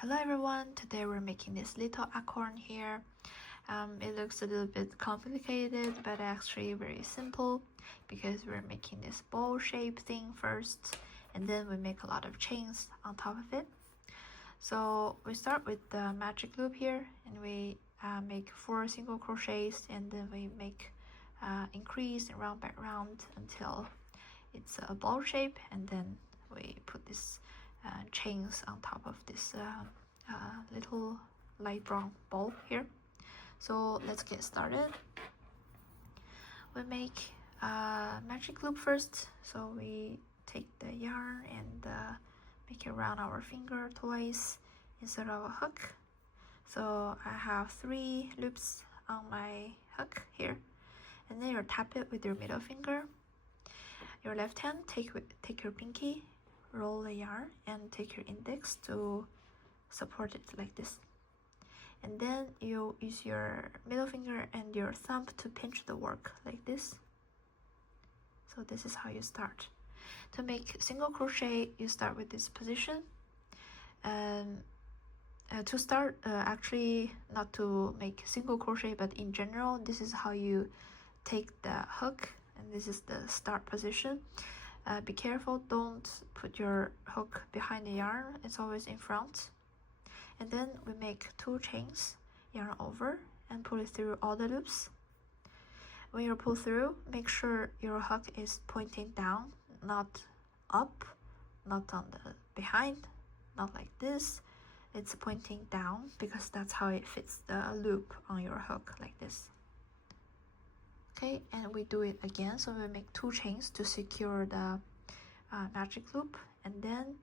Hello everyone, today we're making this little acorn here. It looks a little bit complicated, but actually very simple because we're making this bowl shape thing first, and then we make a lot of chains on top of it. So we start with the magic loop here, and we make 4 single crochets, and then we make increase and round by round until it's a ball shape, and then we put this chains on top of this little light brown ball here. So let's get started. We make a magic loop first. So we take the yarn and make it around our finger twice instead of a hook. So I have 3 loops on my hook here, and then you tap it with your middle finger. Your left hand, take your pinky, roll the yarn, and take your index to support it like this. And then you use your middle finger and your thumb to pinch the work like this. So this is how you start. To make single crochet, you start with this position. To start, actually not to make single crochet, but in general, this is how you take the hook, and this is the start position. Be careful, don't put your hook behind the yarn, it's always in front. And then we make 2 chains, yarn over, and pull it through all the loops. When you pull through, make sure your hook is pointing down, not up, not on the behind, not like this. It's pointing down because that's how it fits the loop on your hook, like this. Okay, and we do it again, so we make 2 chains to secure the magic loop, and then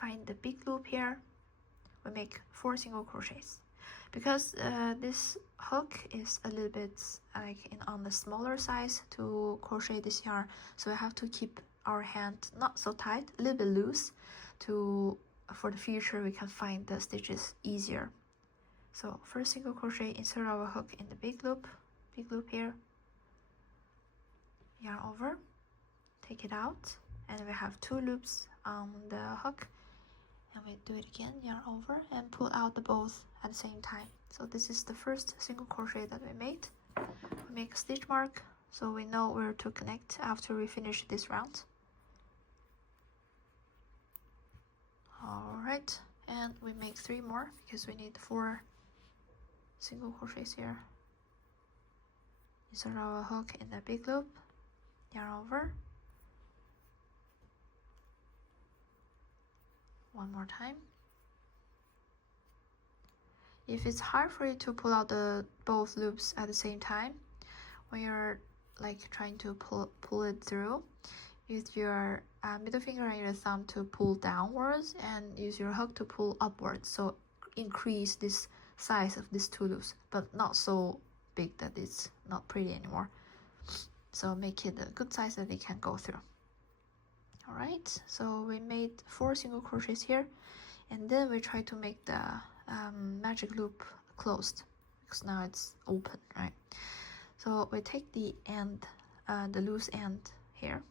find the big loop here. We make 4 single crochets because this hook is a little bit like on the smaller size to crochet this yarn, so we have to keep our hand not so tight, a little bit loose, to for the future we can find the stitches easier. So first single crochet, insert our hook in the big loop here, yarn over, take it out, and we have 2 loops on the hook, and we do it again, yarn over, and pull out the both at the same time. So this is the first single crochet that we made. We make a stitch mark so we know where to connect after we finish this round. Alright, and we make 3 more because we need 4 single crochets here. Insert our hook in the big loop, yarn over, one more time. If it's hard for you to pull out both loops at the same time, when you're like trying to pull it through, use your middle finger and your thumb to pull downwards, and use your hook to pull upwards. So increase this size of these 2 loops, but not so big that it's not pretty anymore. So make it a good size that it can go through. Alright, so we made 4 single crochets here, and then we try to make the magic loop closed because now it's open, right? So we take the end, the loose end here,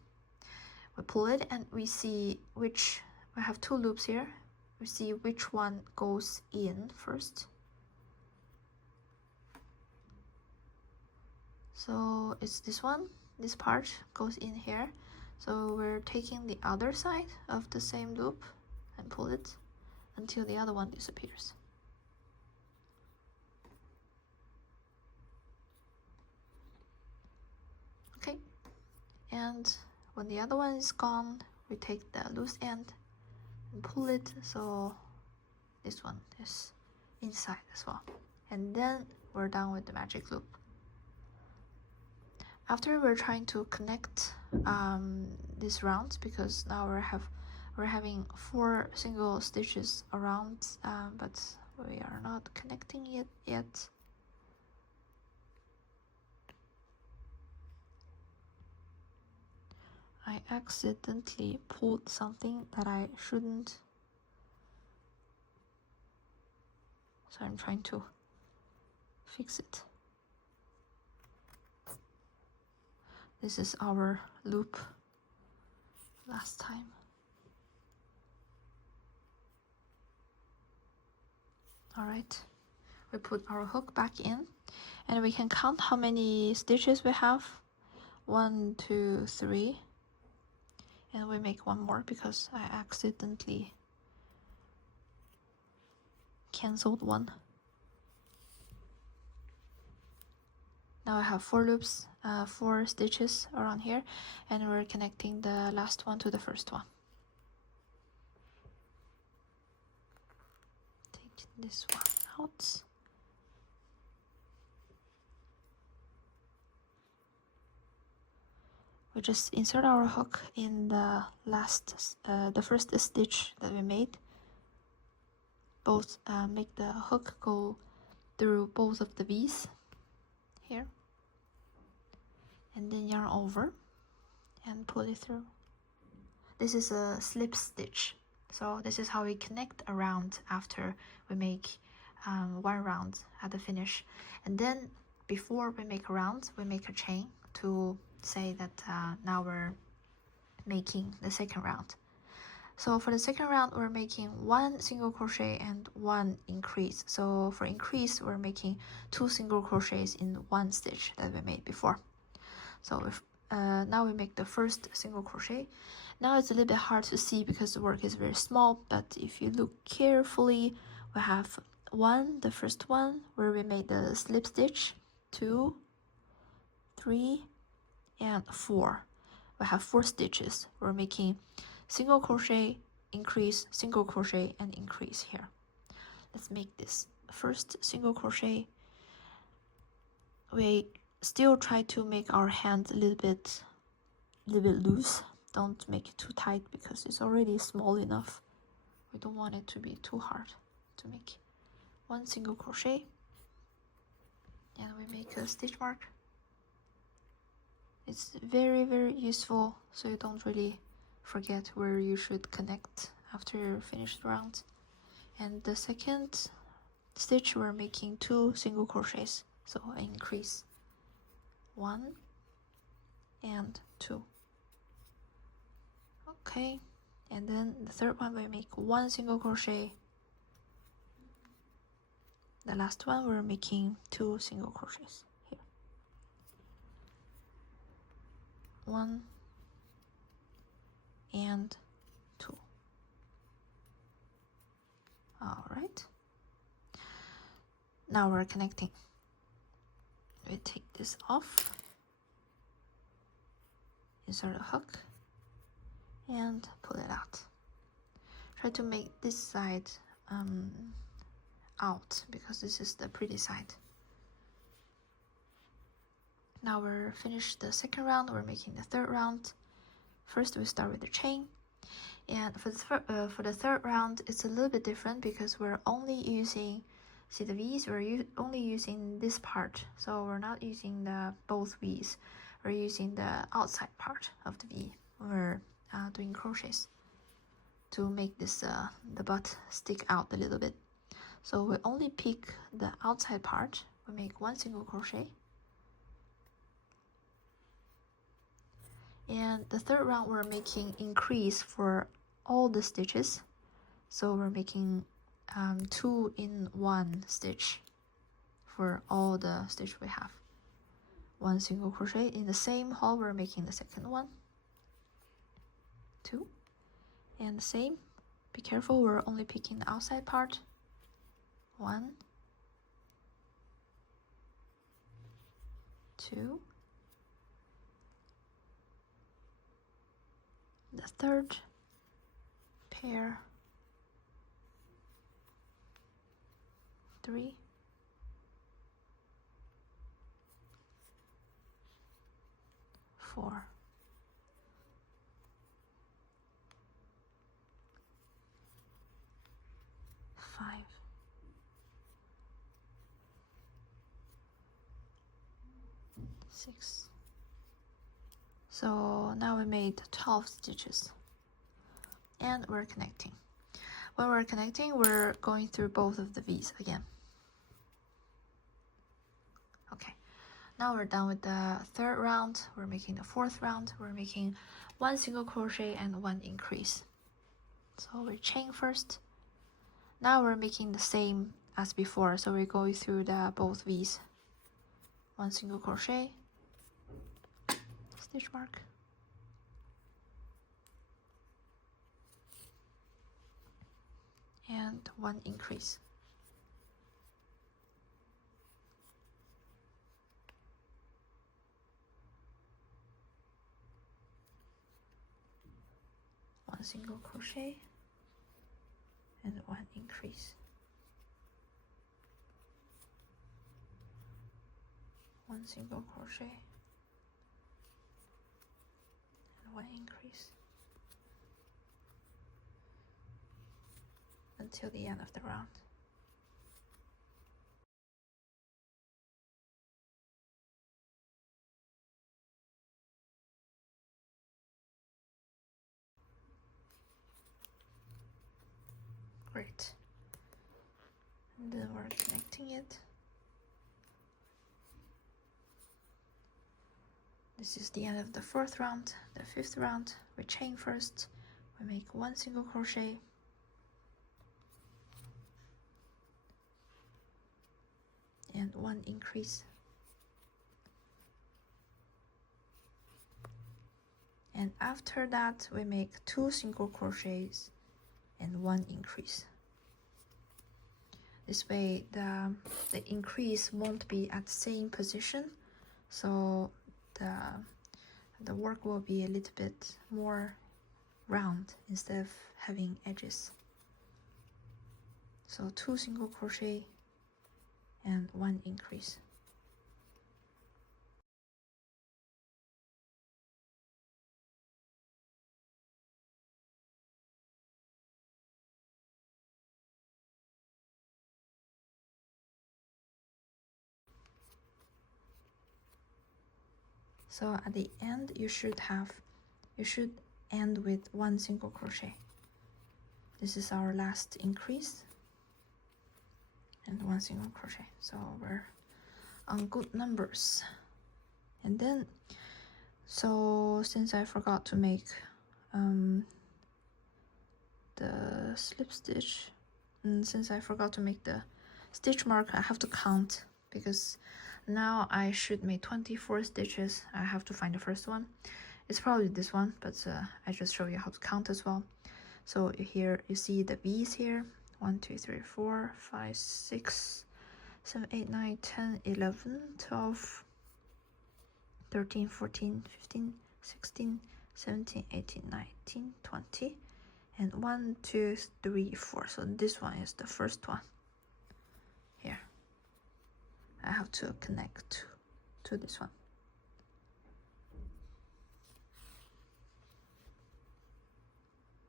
we pull it, and we see which, we have 2 loops here, we see which one goes in first. So it's this one, this part goes in here. So we're taking the other side of the same loop and pull it until the other one disappears. Okay, and when the other one is gone, we take the loose end and pull it so this one is inside as well. And then we're done with the magic loop. After we're trying to connect these rounds, because now we're having 4 single stitches around, but we are not connecting it yet. I accidentally pulled something that I shouldn't, so I'm trying to fix it. This is our loop last time. All right, we put our hook back in, and we can count how many stitches we have. 1, 2, 3, and we make one more because I accidentally canceled one. Now I have 4 loops, 4 stitches around here, and we're connecting the last one to the first one. Take this one out. We just insert our hook in the first stitch that we made. Both make the hook go through both of the V's here, and then yarn over and pull it through. This is a slip stitch, so this is how we connect around after we make one round at the finish. And then before we make a round, we make a chain to say that now we're making the second round. So for the second round, we're making 1 single crochet and 1 increase. So for increase, we're making 2 single crochets in 1 stitch that we made before. So if now we make the first single crochet. Now it's a little bit hard to see because the work is very small, but if you look carefully, we have the first one where we made the slip stitch, 2, 3, and 4. We have 4 stitches. We're making single crochet, increase, single crochet, and increase here. Let's make this first single crochet. We still try to make our hand a little bit loose. Don't make it too tight because it's already small enough. We don't want it to be too hard to make. 1 single crochet, and we make a stitch mark. It's very, very useful, so you don't really forget where you should connect after you're finished the round. And the second stitch, we're making 2 single crochets, so I increase 1 and 2. Okay, and then the third one we make 1 single crochet. The last one we're making 2 single crochets here. 1 and 2. All right. Now we're connecting. We take this off, insert a hook, and pull it out. Try to make this side out because this is the pretty side. Now we're finished the second round, we're making the third round. First we start with the chain, and for the third round it's a little bit different because we're only using, see the V's, we're only using this part, so we're not using both V's. We're using the outside part of the V when we're doing crochets to make this the butt stick out a little bit. So we only pick the outside part. We make 1 single crochet, and the third round we're making increase for all the stitches, so we're making 2 in 1 stitch for all the stitch we have. 1 single crochet in the same hole, we're making the second one, 2, and the same. Be careful, we're only picking the outside part. 1, 2, the third pair, 3, 4, 5, 6. So now we made 12 stitches, and we're connecting. When we're connecting, we're going through both of the V's again. Okay, now we're done with the third round. We're making the fourth round. We're making 1 single crochet and 1 increase. So we chain first. Now we're making the same as before. So we're going through the both V's. 1 single crochet, stitch mark, and 1 increase. One single crochet and 1 increase. 1 single crochet and 1 increase until the end of the round. Great. And then we're connecting it. This is the end of the 4th round. The 5th round, we chain first. We make 1 single crochet, and 1 increase, and after that we make 2 single crochets and 1 increase. This way the increase won't be at the same position, so the work will be a little bit more round instead of having edges. So 2 single crochet and 1 increase. So at the end you should end with 1 single crochet. This is our last increase and 1 single crochet, so we're on good numbers. And then, so since I forgot to make the slip stitch, and since I forgot to make the stitch mark, I have to count, because now I should make 24 stitches. I have to find the first one. It's probably this one, but I just show you how to count as well. So here you see the V's here: 1 2 3 4 5 6 7 8 9 10 11 12 13 14 15 16 17 18 19 20, and 1 2 3 4. So this one is the first one. Here I have to connect to this one.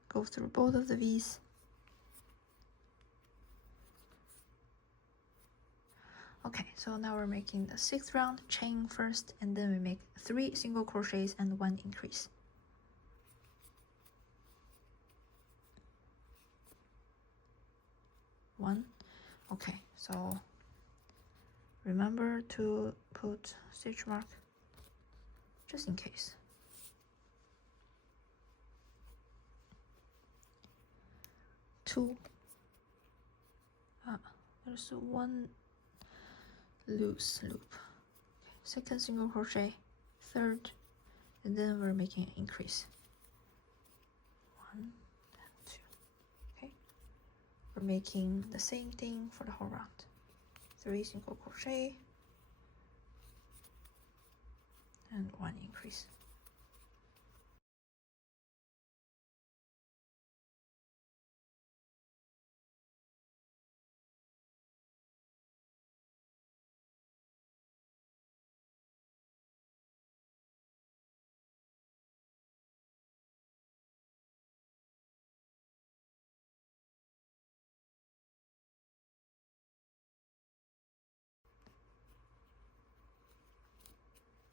Go through both of the V's. Okay, so now we're making the 6th round. Chain first, and then we make 3 single crochets and 1 increase. One. Okay, so remember to put stitch mark just in case. Two. There's 1 loose loop. Okay, 2nd single crochet, 3rd, and then we're making an increase. 1 and 2. Okay, we're making the same thing for the whole round. 3 single crochet and 1 increase.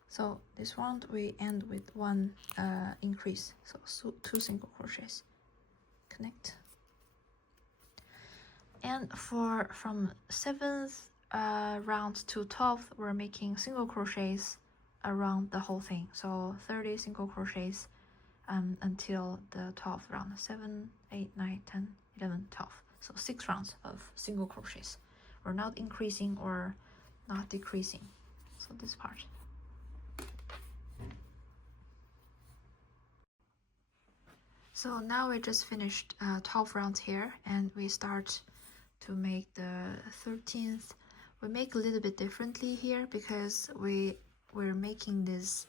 So this round we end with 1 increase, so 2 single crochets. Connect. And from 7th round to 12th, we're making single crochets around the whole thing. So 30 single crochets until the 12th round. 7, 8, 9, 10, 11, 12. So 6 rounds of single crochets we're not increasing or not decreasing. So this part. So now we just finished 12 rounds here, and we start to make the 13th. We make a little bit differently here because we're making this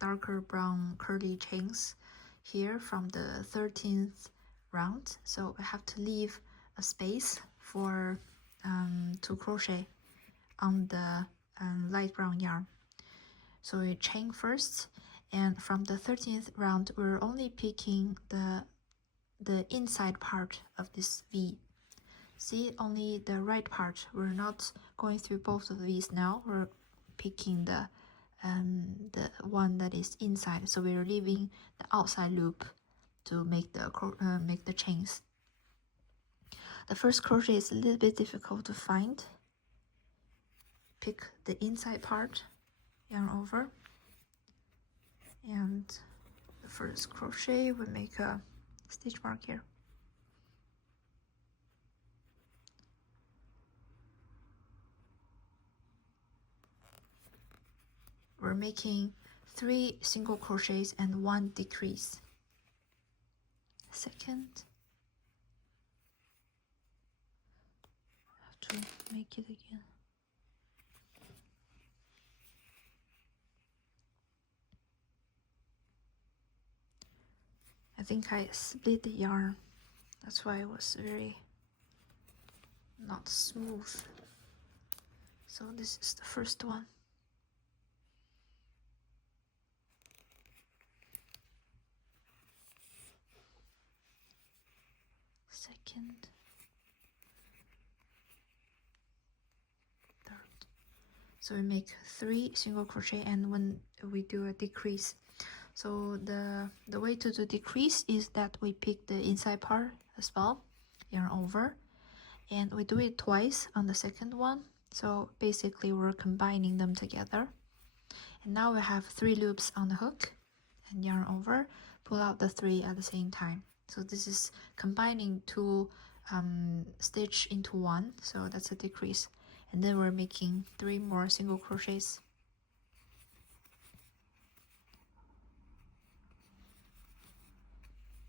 darker brown curly chains here from the 13th round. So we have to leave a space for to crochet on the light brown yarn. So we chain first, and from the 13th round we're only picking the inside part of this V. See, only the right part. We're not going through both of these now. We're picking the one that is inside. So we're leaving the outside loop to make the chains. The first crochet is a little bit difficult to find. Pick the inside part, yarn over, and the first crochet we make a stitch mark here. We're making 3 single crochets and 1 decrease. Second, have to make it again. I think I split the yarn. That's why it was very not smooth. So this is the first one. Second, third. So we make 3 single crochet, and when we do a decrease, so the way to do decrease is that we pick the inside part as well, yarn over, and we do it twice on the second one. So basically we're combining them together, and now we have 3 loops on the hook, and yarn over, pull out the 3 at the same time. So this is combining 2 stitch into 1, so that's a decrease. And then we're making 3 more single crochets.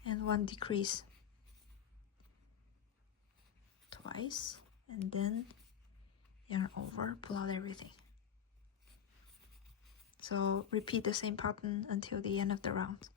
And 1 decrease. Twice, and then yarn over, pull out everything. So repeat the same pattern until the end of the round.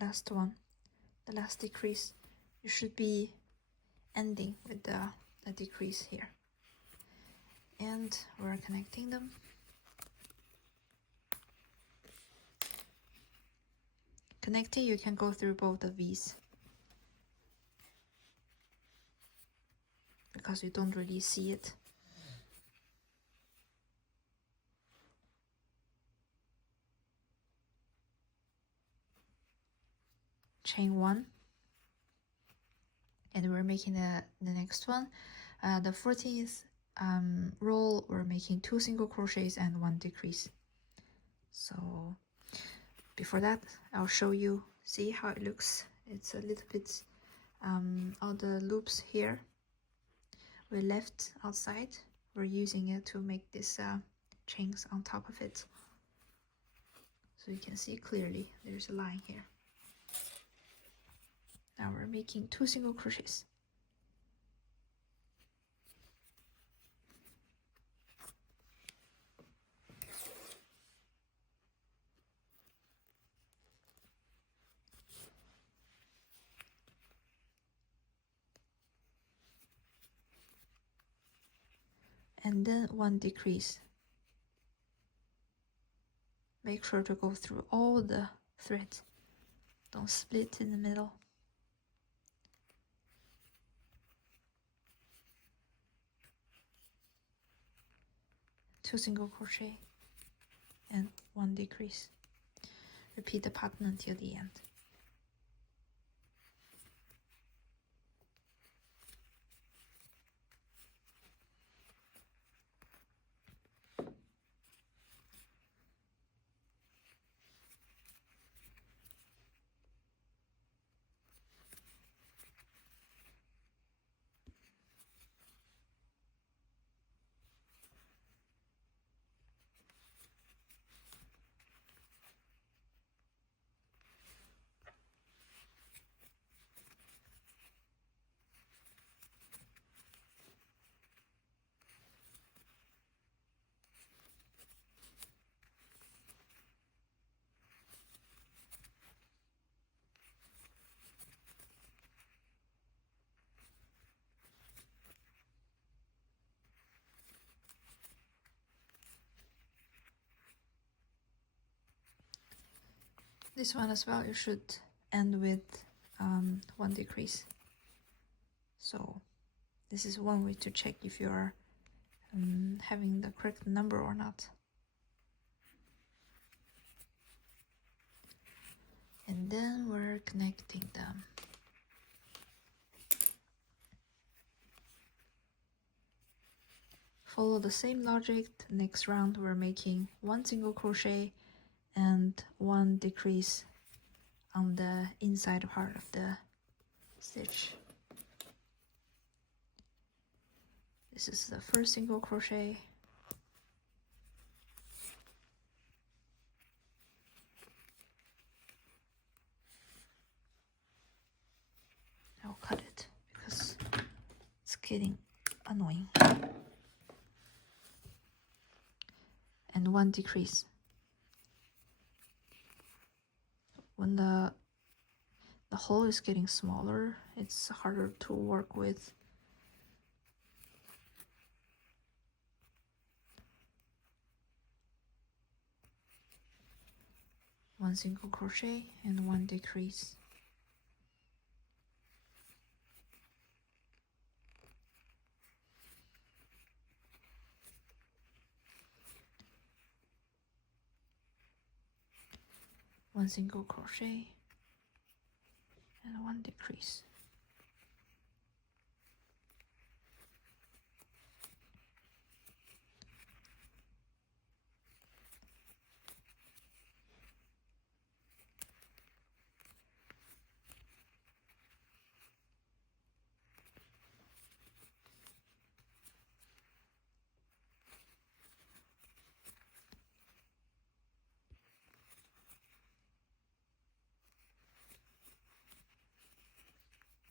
Last one, the last decrease, you should be ending with a decrease here, and we're connecting them. Connecting, you can go through both of these because you don't really see it. Chain 1, and we're making the next one. The 14th row, we're making 2 single crochets and 1 decrease. So before that, I'll show you, see how it looks. It's a little bit all the loops here we left outside, we're using it to make this chains on top of it, so you can see clearly there's a line here. Now we're making 2 single crochets. and then 1 decrease. Make sure to go through all the threads. Don't split in the middle. 2 single crochet and 1 decrease. Repeat the pattern until the end. This one as well, you should end with 1 decrease. So this is one way to check if you are having the correct number or not. And then we're connecting them. Follow the same logic. Next round we're making 1 single crochet and 1 decrease on the inside part of the stitch. This is the first single crochet. I'll cut it because it's getting annoying. And 1 decrease. When the hole is getting smaller, it's harder to work with. One single crochet and 1 decrease. One single crochet and 1 decrease.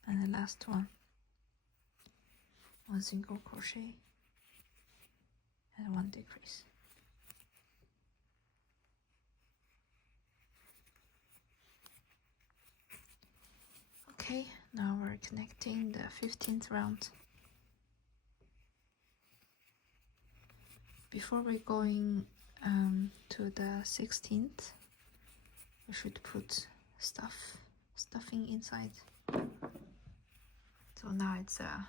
And the last one, 1 single crochet and 1 decrease. Okay, now we're connecting the 15th round. Before we're going to the 16th, we should put stuffing inside. So now it's a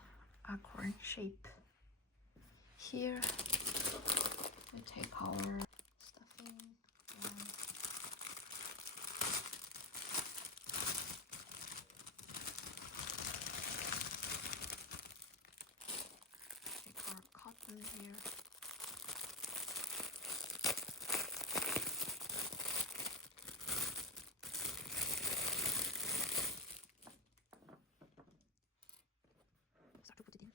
acorn shape. Here we take our stuffing and take our cotton here. Start to put it in.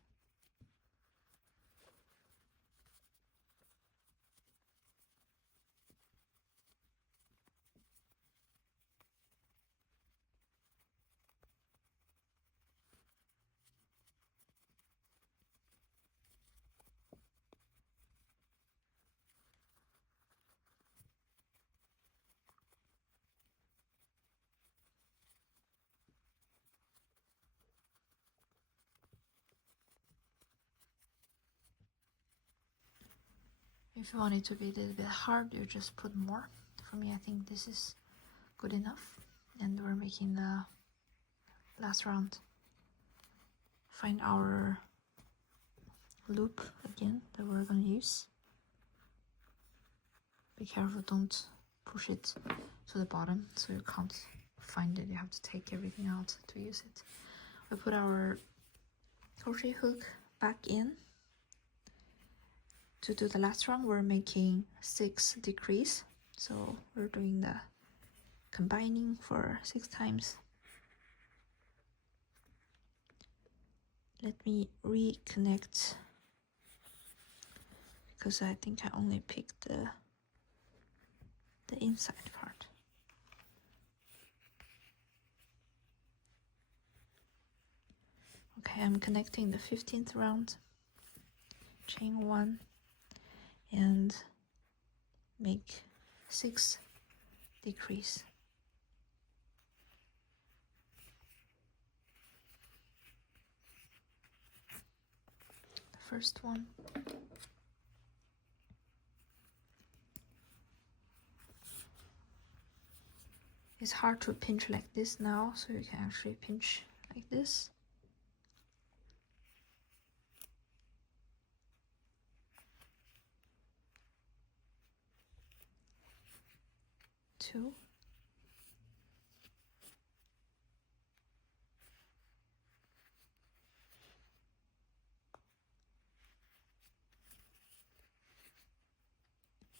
If you want it to be a little bit hard, you just put more. For me, I think this is good enough. And we're making the last round. Find our loop again that we're going to use. Be careful, don't push it to the bottom so you can't find it. You have to take everything out to use it. We put our crochet hook back in. To do the last round, we're making 6 decrease. So we're doing the combining for 6 times. Let me reconnect because I think I only picked the inside part. Okay, I'm connecting the 15th round. Chain 1 and make 6 decrease. The first one. It's hard to pinch like this now, so you can actually pinch like this. Two.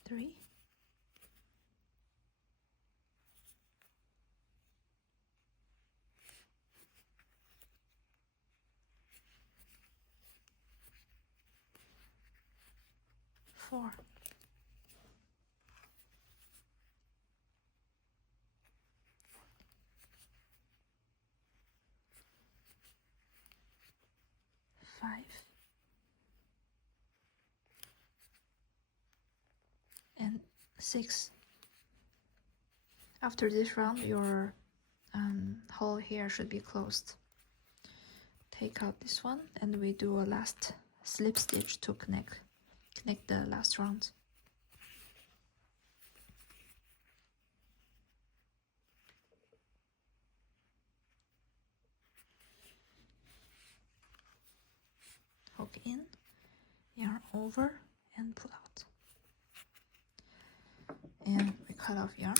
Three. 4. 5. And 6. After this round, your hole here should be closed. Take out this one and we do a last slip stitch to connect the last round. Hook in, yarn over and pull out. And we cut off yarn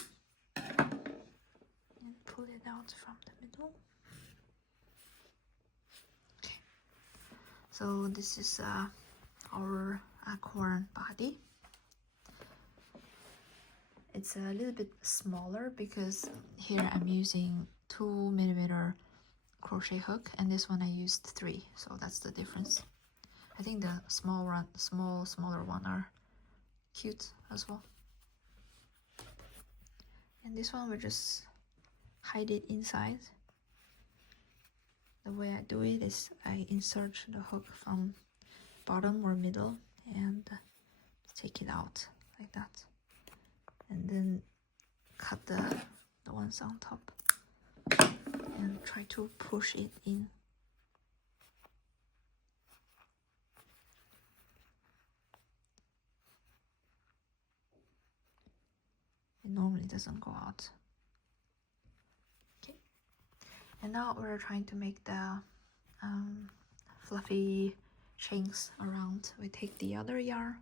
and pull it out from the middle. Okay, so this is our acorn body. It's a little bit smaller because here I'm using 2mm crochet hook and this one I used 3, so that's the difference. I think the smaller one are cute as well. And this one we just hide it inside. The way I do it is I insert the hook from bottom or middle and take it out like that, and then cut the ones on top and try to push it in. It normally doesn't go out. Okay, and now we're trying to make the fluffy chains around. We take the other yarn,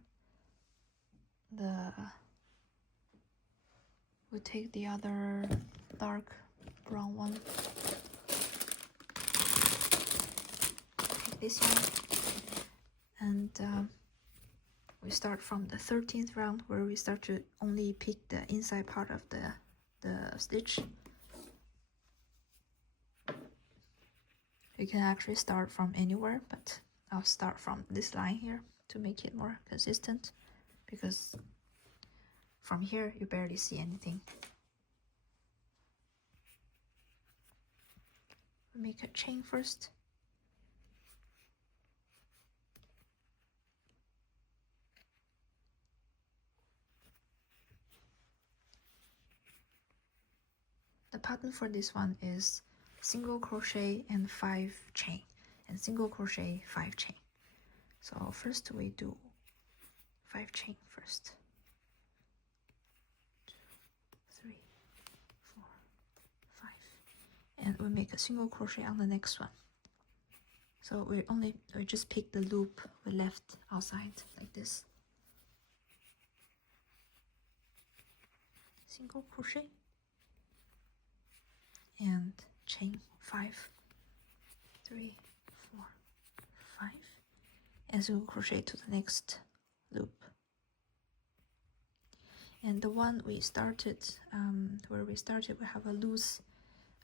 we take the other dark brown one, take this yarn, and we start from the 13th round where we start to only pick the inside part of the stitch. You can actually start from anywhere, but I'll start from this line here to make it more consistent, because from here you barely see anything. We make a chain first. The pattern for this one is single crochet and 5 chain, and single crochet 5 chain. So first we do 5 chain first. 2, 3, 4, 5, and we make a single crochet on the next one. So we just pick the loop we left outside like this. Single crochet and chain 5, 3, 4, 5, and single crochet to the next loop. And the one we started, where we started, we have a loose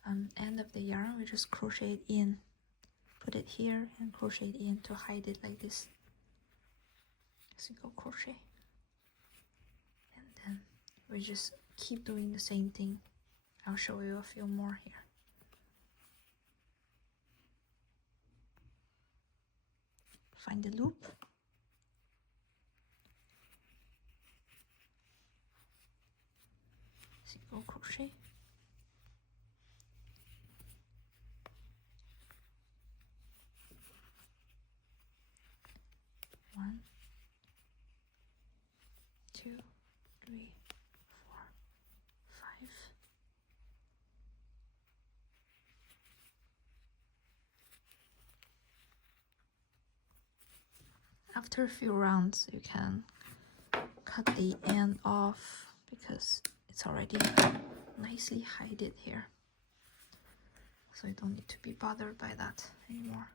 end of the yarn. We just crochet it in, put it here, and crochet it in to hide it like this. Single crochet, and then we just keep doing the same thing. I'll show you a few more here. Find the loop, single crochet, one, 2, 3, 4, 5. After a few rounds, you can cut the end off because it's already nicely hidden here. So you don't need to be bothered by that anymore.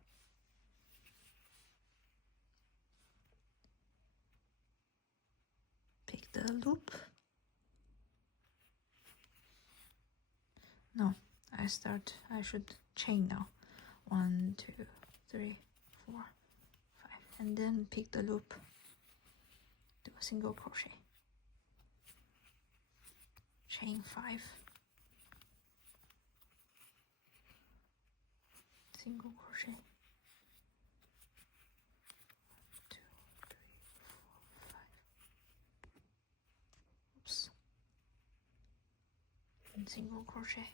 Pick the loop. No, I should chain now. 1, 2, 3, 4, 5, and then pick the loop. Do a single crochet. Chain 5. Single crochet. 2, 3, 4, 5. Oops. And single crochet.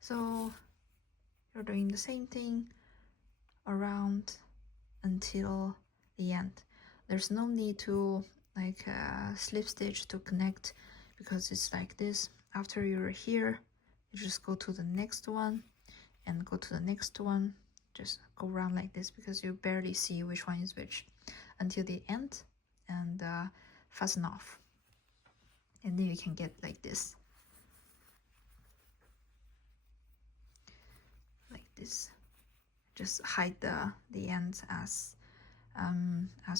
So you're doing the same thing around until the end. There's no need to like slip stitch to connect because it's like this. After you're here, you just go to the next one and go to the next one. Just go around like this because you barely see which one is which until the end, and fasten off. And then you can get like this. Like this. Just hide the ends as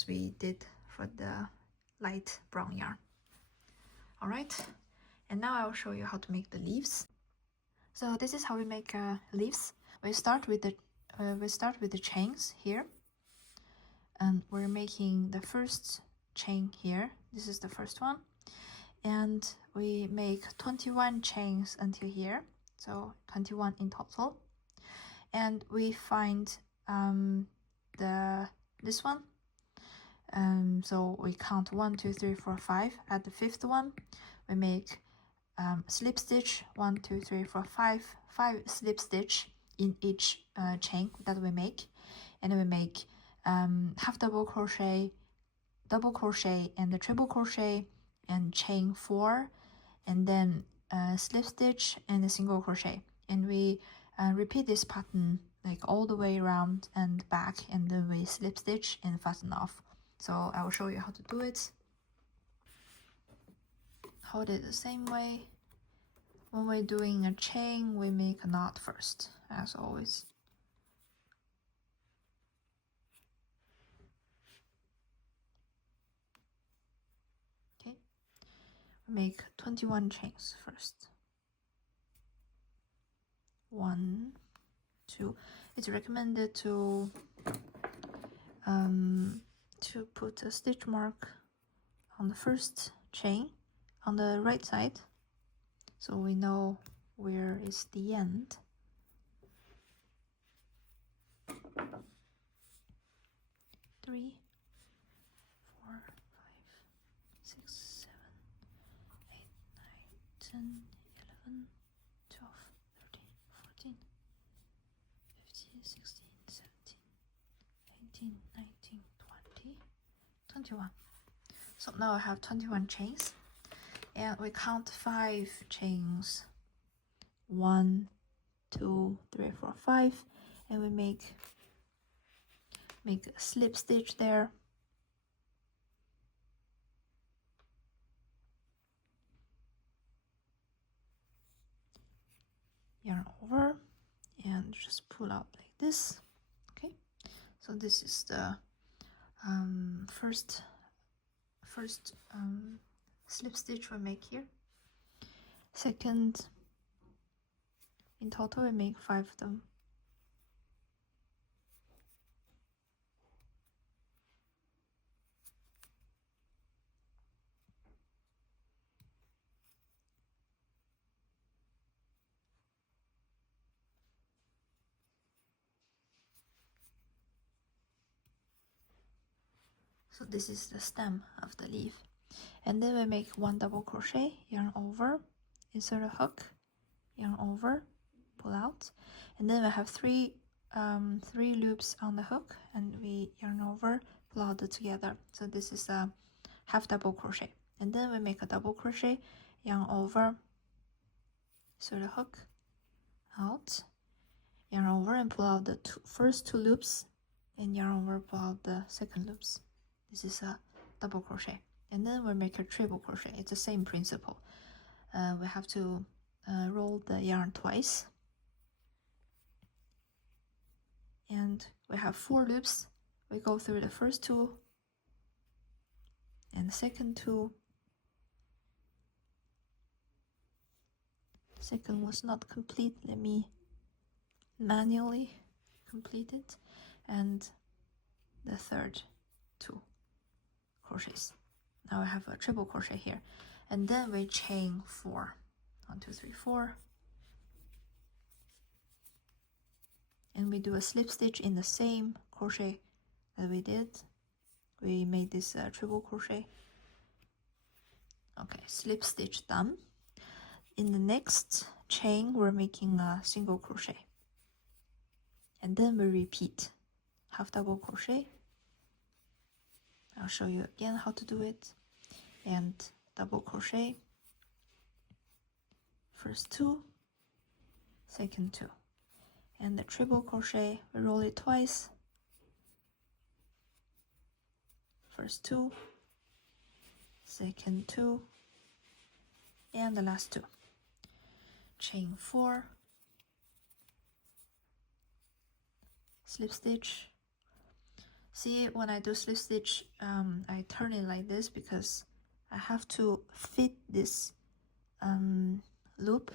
we did for the light brown yarn. All right, and now I'll show you how to make the leaves. So this is how we make leaves. We start with the chains here, and we're making the first chain here. This is the first one, and we make 21 chains until here, so 21 in total. And we find this one. So we count 1, 2, 3, 4, 5. At the 5th one, we make slip stitch 1, 2, 3, 4, 5 slip stitch in each chain that we make, and then we make half double crochet, and the triple crochet, and chain 4, and then slip stitch and a single crochet, and we repeat this pattern like all the way around and back, and then we slip stitch and fasten off. So I will show you how to do it. Hold it the same way. When we're doing a chain, we make a knot first, as always. Okay, make 21 chains first. 1, 2. It's recommended to put a stitch mark on the first chain on the right side, so we know where is the end. 3, 4, 5, 6, 7, 8, 9, 10, 11, 12, 13, 14, 15, 16, 17, 18, 21. So now I have 21 chains, and we count 5 chains. 1, 2, 3, 4, 5, and we make a slip stitch there. Yarn over and just pull out like this. Okay, so this is the first slip stitch we make here. Second, in total we make 5 of them. So this is the stem of the leaf. And then we make 1 double crochet, yarn over, insert a hook, yarn over, pull out, and then we have 3 loops on the hook, and we yarn over, pull out together. So this is a half double crochet. And then we make a double crochet, yarn over, insert a hook, out, yarn over and pull out the first 2 loops, and yarn over, pull out the second loops. This is a double crochet. And then we make a triple crochet. It's the same principle. We have to roll the yarn twice, and we have 4 loops. We go through the first 2 and the second 2. Second was not complete. Let me manually complete it. And the third 2 crochets. Now I have a triple crochet here, and then we chain 4. 1, 2, 3, 4, and we do a slip stitch in the same crochet that we did. We made this triple crochet. Okay, slip stitch done. In the next chain, we're making a single crochet, and then we repeat half double crochet. I'll show you again how to do it. And double crochet, first 2, second 2, and the triple crochet, we roll it twice, first 2, second 2, and the last 2. Chain 4, slip stitch. See, when I do slip stitch, I turn it like this because I have to fit this loop,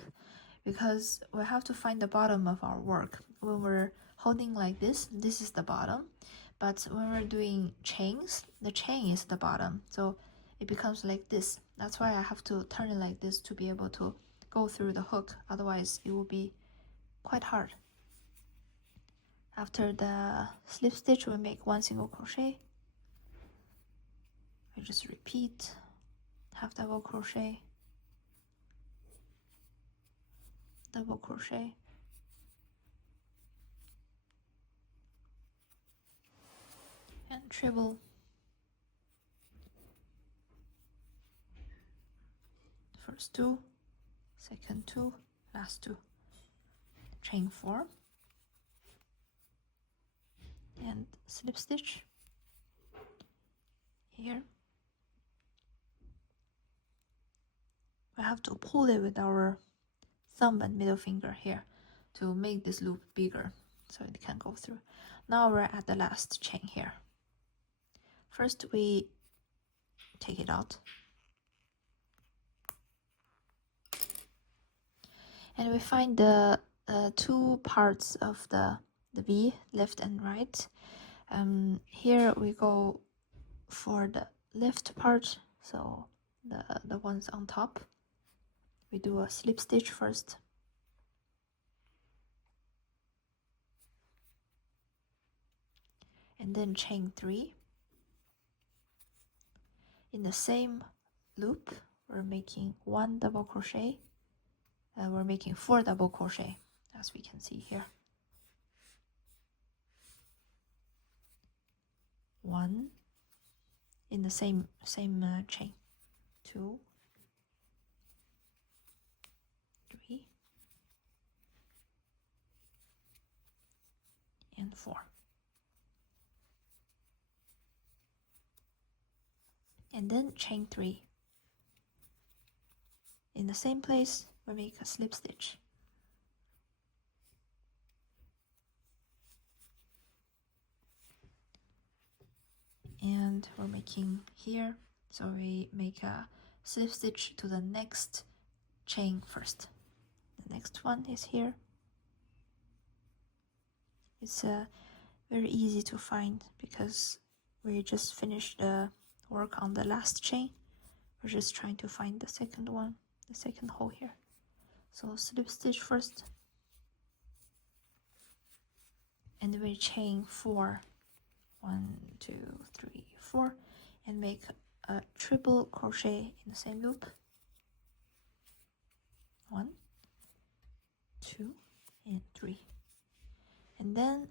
because we have to find the bottom of our work. When we're holding like this is the bottom, but when we're doing chains, the chain is the bottom, so it becomes like this. That's why I have to turn it like this to be able to go through the hook, otherwise it will be quite hard. After the slip stitch, we make 1 single crochet. We just repeat half double crochet, double crochet, and treble. First 2, second 2, last 2. Chain 4 and slip stitch here. We have to pull it with our thumb and middle finger here to make this loop bigger so it can go through. Now we're at the last chain here. First we take it out, and we find the 2 parts of the V, left and right. Here we go for the left part, so the ones on top. We do a slip stitch first, and then chain 3. In the same loop, we're making 1 double crochet, and we're making 4 double crochet, as we can see here. 1 in the same chain. 2, 3, and 4. And then chain 3. In the same place, we make a slip stitch. And we're making here, so we make a slip stitch to the next chain first. The next one is here. It's very easy to find because we just finished the work on the last chain. We're just trying to find the second one, the second hole here. So slip stitch first, and we chain 4. 1, 2, 3, 4, and make a triple crochet in the same loop. 1, 2, and 3. And then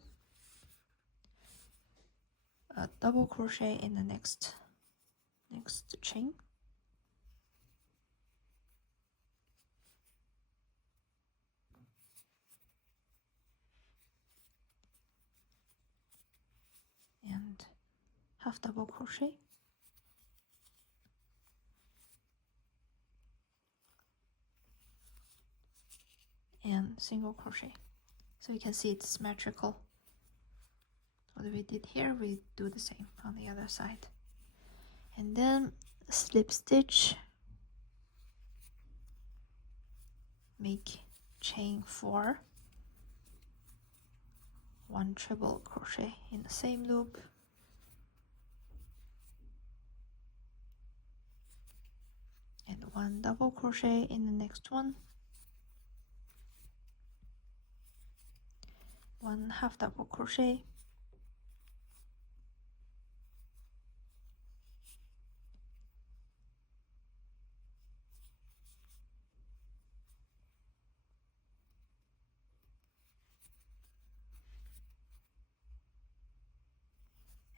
a double crochet in the next chain. And half double crochet. And single crochet. So you can see it's symmetrical. What we did here, we do the same on the other side. And then slip stitch, make chain 4, 1 triple crochet in the same loop, and 1 double crochet in the next one, 1 half double crochet,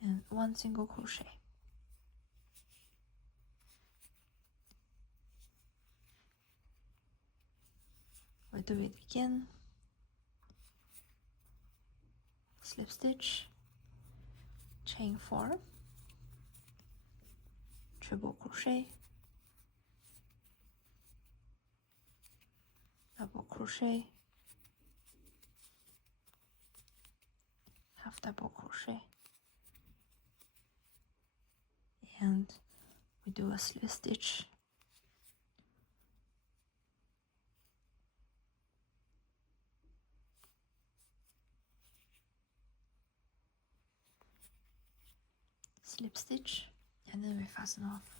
and 1 single crochet. We do it again. Slip stitch, chain 4, triple crochet, double crochet, half double crochet, and we do a slip stitch. Slip stitch, and then we fasten off.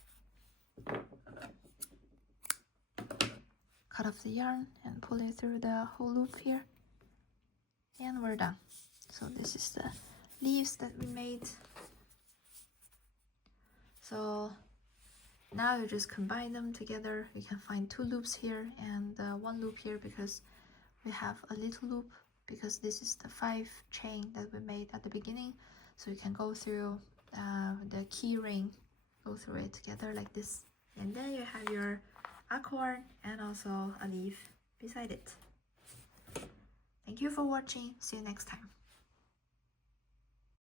Cut off the yarn and pull it through the whole loop here, and we're done. So this is the leaves that we made. So now you just combine them together. You can find 2 loops here and 1 loop here because we have a little loop, because this is the 5 chain that we made at the beginning. So you can go through the key ring, go through it together like this, and then you have your acorn and also a leaf beside it. Thank you for watching. See you next time.